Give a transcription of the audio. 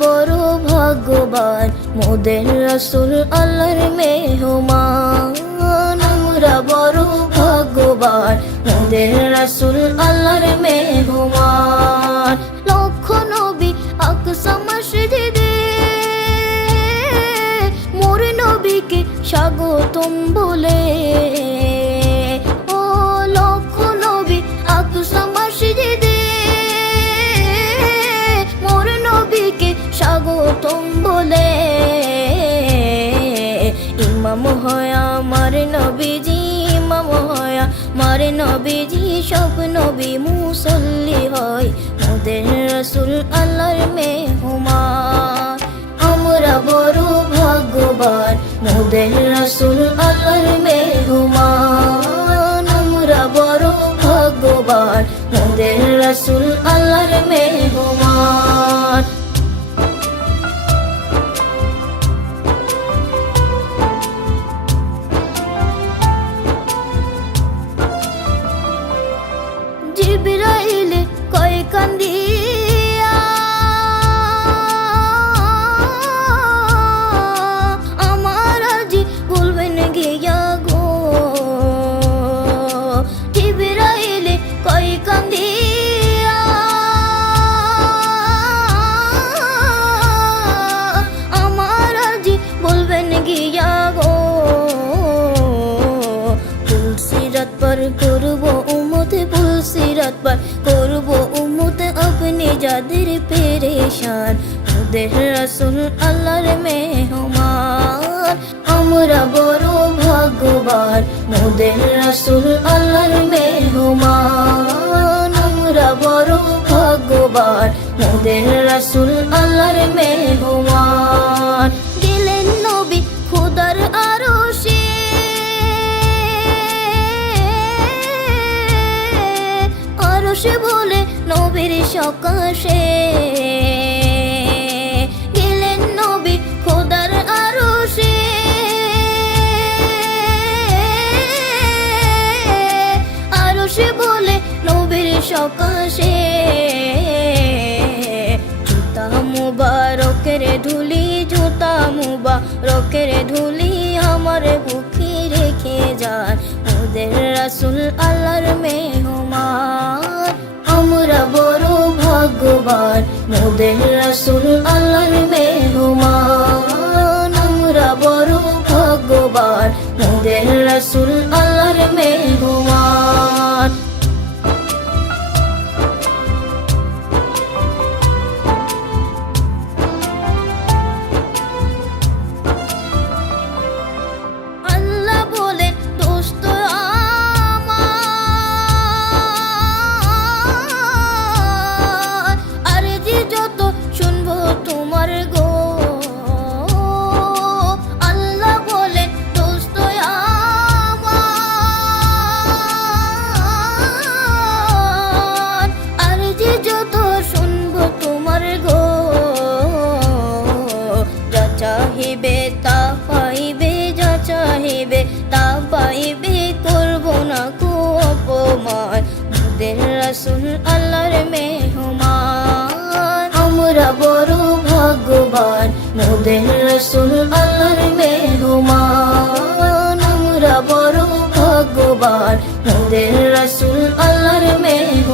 বড় ভাগ্যবান, মোদের রাসূল আল্লাহর মেহমান। আমরা বড় ভাগ্যবান, মোদের রাসূল আল্লাহর মেহমান। লক্ষ নবী আকসা মসজিদে মোর নবীকে স্বাগতম বলে। ও লক্ষ নবী আকসা মসজিদে মোর নবীকে স্বাগতম বলে। ইমাম হয় আমার নবীজি, ইমাম হয় আমার নবীজি, সব নবী মুসল্লি হয় মোদের রাসূল আল্লাহর মেহমান। আমরা বড় ভাগ্যবান, মোদের রাসূল আল্লাহর মেহমান। আমরা বড় ভাগ্যবান, মোদের রাসূল আল্লাহর মেহমান। জিবরাইল কয় কান্দিয়া আমার আজি বলবেন গিয়া গো। জিবরাইল কয় কান্দিয়া আমার আজি বলবেন গিয়া গো। পুলসিরাত পার করব উম্মত, পুলসিরাত পার করব উম্মত, আপনি যাদের পেরেশান মোদের রাসূল আল্লাহর মেহমান। আমরা বড় ভাগ্যবান, মোদের রাসূল আল্লাহর মেহমান। আমরা বড় ভাগ্যবান, মোদের রাসূল আল্লাহর মেহমান। গেলেন নবী খোদার আরশে, আরশে বলে নবীর সকাশে। গেলেন নবী খোদার আরশে, আরশে বলে নবীর সকাশে। জুতা মুবারকের ধুলি, জুতা মুবারকের ধুলি আমার বুকে রেখে যান মোদের রাসূল আল্লাহর মেহমান। আমরা বড় ভাগ্যবান, মোদের রাসূল আল্লাহর মেহমান। আমরা বড় ভাগ্যবান, মোদের রাসূল আল্লাহর মেহমান। আল্লাহ বলে দোস্ত আমার, আরজি যত শুনবো তোমার গো। আল্লাহ বলে দোস্ত আমার, আরজি যত শুনবো তোমার গো। যা চাহিবে তা পাইবে, যা চাহিবে তা পাইবে, করব না কো অপমান মোদের রাসূল আল্লাহর মেহমান। আমরা বড় ভাগ্যবান, মোদের রাসূল আল্লাহর মেহমান। আমরা বড় ভাগ্যবান, মোদের রাসূল আল্লাহর মেহমান।